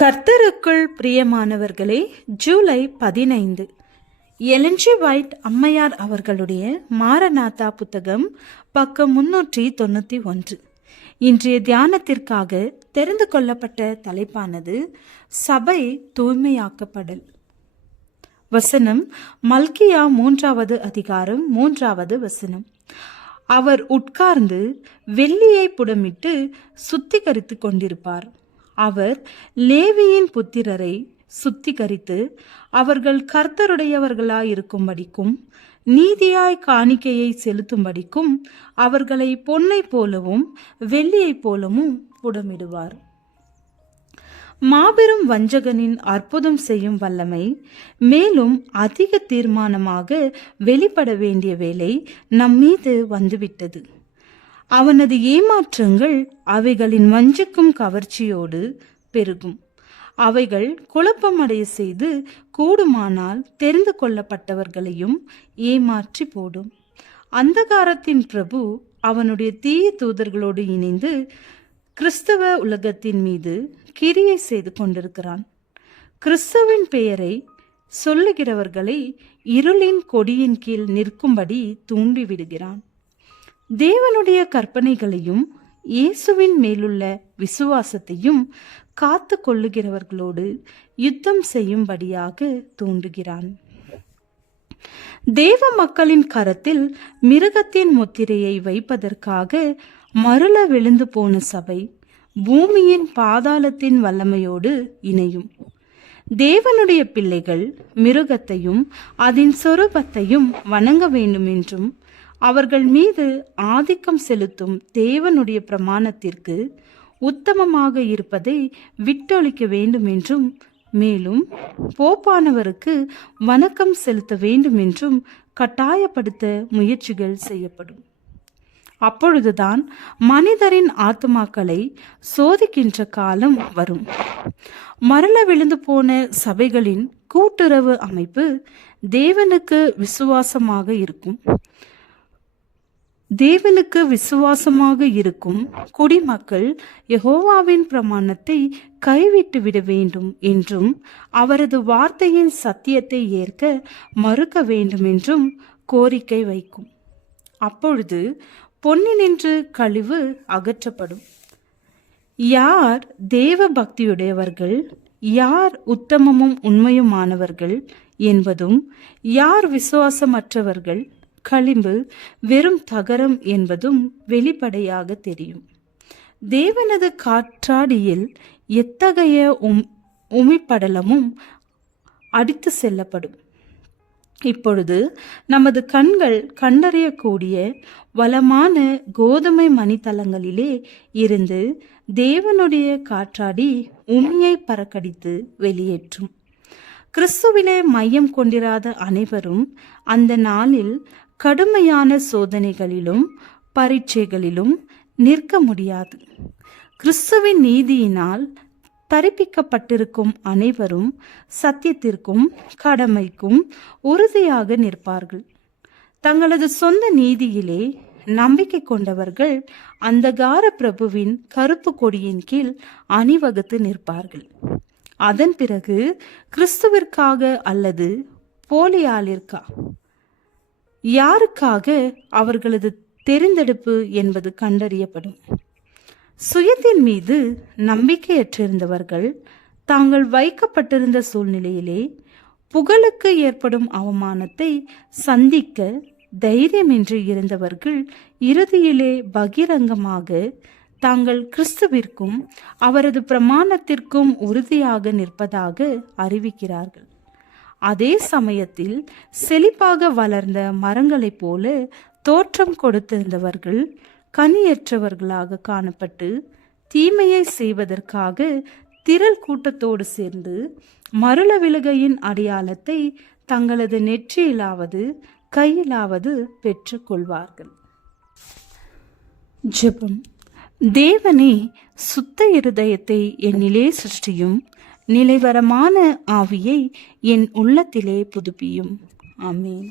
கர்த்தருக்குள் பிரியமானவர்களே, July 15 Elon G white அம்மையார் அவர்களுடைய மாரநாதா புத்தகம், பக்கம் 391. இன்றைய தியானத்திற்காக தெரிந்து கொள்ளப்பட்ட தலைப்பானது சபை தூய்மையாக்கப்படல். வசனம் மல்கியா 3வது அதிகாரம் 3வது வசனம். அவர் உட்கார்ந்து வெள்ளியை புடமிட்டு சுத்திகரித்து கொண்டிருப்பார். அவர் லேவியின் புத்திரரை சுத்திகரித்து அவர்கள் கர்த்தருடையவர்களாயிருக்கும்படிக்கும் நீதியாய் காணிக்கையை செலுத்தும்படிக்கும் அவர்களை பொன்னை போலவும் வெள்ளியை போலவும் புடமிடுவார். மாபெரும் வஞ்சகனின் அற்புதம் செய்யும் வல்லமை மேலும் அதிக தீர்மானமாக வெளிப்பட வேண்டிய வேலை நம்மீது வந்துவிட்டது. அவனது ஏமாற்றங்கள் அவைகளின் வஞ்சிக்கும் கவர்ச்சியோடு பெருகும். அவைகள் குழப்பமடைய செய்து கூடுமானால் தெரிந்து கொள்ளப்பட்டவர்களையும் ஏமாற்றி போடும். அந்தகாரத்தின் பிரபு அவனுடைய தீய தூதர்களோடு இணைந்து கிறிஸ்தவ உலகத்தின் மீது கிரியை செய்து கொண்டிருக்கிறான். கிறிஸ்தவின் பெயரை சொல்லுகிறவர்களை இருளின் கொடியின் கீழ் நிற்கும்படி தூண்டிவிடுகிறான். தேவனுடைய கற்பனைகளையும் இயேசுவின் மேலுள்ள விசுவாசத்தையும் காத்து கொள்ளுகிறவர்களோடு யுத்தம் செய்யும்படியாக தூண்டுகிறான். தேவ மக்களின் கரத்தில் மிருகத்தின் முத்திரையை வைப்பதற்காக மருள விழுந்து போன சபை பூமியின் பாதாளத்தின் வல்லமையோடு இணையும். தேவனுடைய பிள்ளைகள் மிருகத்தையும் அதன் சொரூபத்தையும் வணங்க வேண்டும் என்றும் அவர்கள் மீது ஆதிக்கம் செலுத்தும் தேவனுடைய பிரமாணத்திற்கு உத்தமமாக இருப்பதை விட்டொழிக்க வேண்டும் என்றும் மேலும் போப்பானவருக்கு வணக்கம் செலுத்த வேண்டும் என்றும் கட்டாயப்படுத்த முயற்சிகள் செய்யப்படும். அப்பொழுதுதான் மனிதரின் ஆத்மாக்களை சோதிக்கின்ற காலம் வரும். மரள விழுந்து போன சபைகளின் கூட்டுறவு அமைப்பு தேவனுக்கு விசுவாசமாக இருக்கும் குடிமக்கள் யெகோவாவின் பிரமாணத்தை கைவிட்டு விட வேண்டும் என்றும் அவரது வார்த்தையின் சத்தியத்தை ஏற்க மறுக்க வேண்டும் என்றும் கோரிக்கை வைக்கும். அப்பொழுது பொன்னினின்று கழிவு அகற்றப்படும். யார் தேவ பக்தியுடையவர்கள், யார் உத்தமமும் உண்மையுமானவர்கள் என்பதும் யார் விசுவாசமற்றவர்கள், களிம்பு வெறும் தகரம் என்பதும் வெளிப்படையாக தெரியும். தேவனது காற்றாடியில் எத்தகைய உமிப்படலமும் அடித்து செல்லப்படும். இப்பொழுது நமது கண்கள் கண்டறியக்கூடிய வளமான கோதுமை மணித்தளங்களிலே இருந்து தேவனுடைய காற்றாடி உமியை பறக்கடித்து வெளியேற்றும். கிறிஸ்துவிலே மையம் கொண்டிராத அனைவரும் அந்த நாளில் கடுமையான சோதனைகளிலும் பரீட்சைகளிலும் நிற்க முடியாது. கிறிஸ்துவின் நீதியினால் தரிப்பிக்கப்பட்டிருக்கும் அனைவரும் சத்தியத்திற்கும் கடமைக்கும் உறுதியாக நிற்பார்கள். தங்களது சொந்த நீதியிலே நம்பிக்கை கொண்டவர்கள் அந்தகார பிரபுவின் கருப்பு கொடியின் கீழ் அணிவகுத்து நிற்பார்கள். அதன் பிறகு கிறிஸ்துவிற்காக அல்லது போலியாளிற்கா யாருக்காக அவர்களது தெரிந்தெடுப்பு என்பது கண்டறியப்படும். சுயத்தின் மீது நம்பிக்கையற்றிருந்தவர்கள் தாங்கள் வைக்கப்பட்டிருந்த சூழ்நிலையிலே புகழுக்கு ஏற்படும் அவமானத்தை சந்திக்க தைரியமின்றி இருந்தவர்கள் இறுதியிலே பகிரங்கமாக தாங்கள் கிறிஸ்துவிற்கும் அவரது பிரமாணத்திற்கும் உறுதியாக நிற்பதாக அறிவிக்கிறார்கள். அதே சமயத்தில் செழிப்பாக வளர்ந்த மரங்களைப் போல தோற்றம் கொடுத்திருந்தவர்கள் கனியற்றவர்களாக காணப்பட்டு தீமையை செய்வதற்காக திரள் கூட்டத்தோடு சேர்ந்து மருள விலகையின் அடையாளத்தை தங்களது நெற்றியிலாவது கையிலாவது பெற்று கொள்வார்கள். ஜெபம். தேவனே, சுத்த இருதயத்தை என்னிலே சிருஷ்டியும், நிலைவரமான ஆவியை என் உள்ளத்திலே புதுப்பியும். ஆமென்.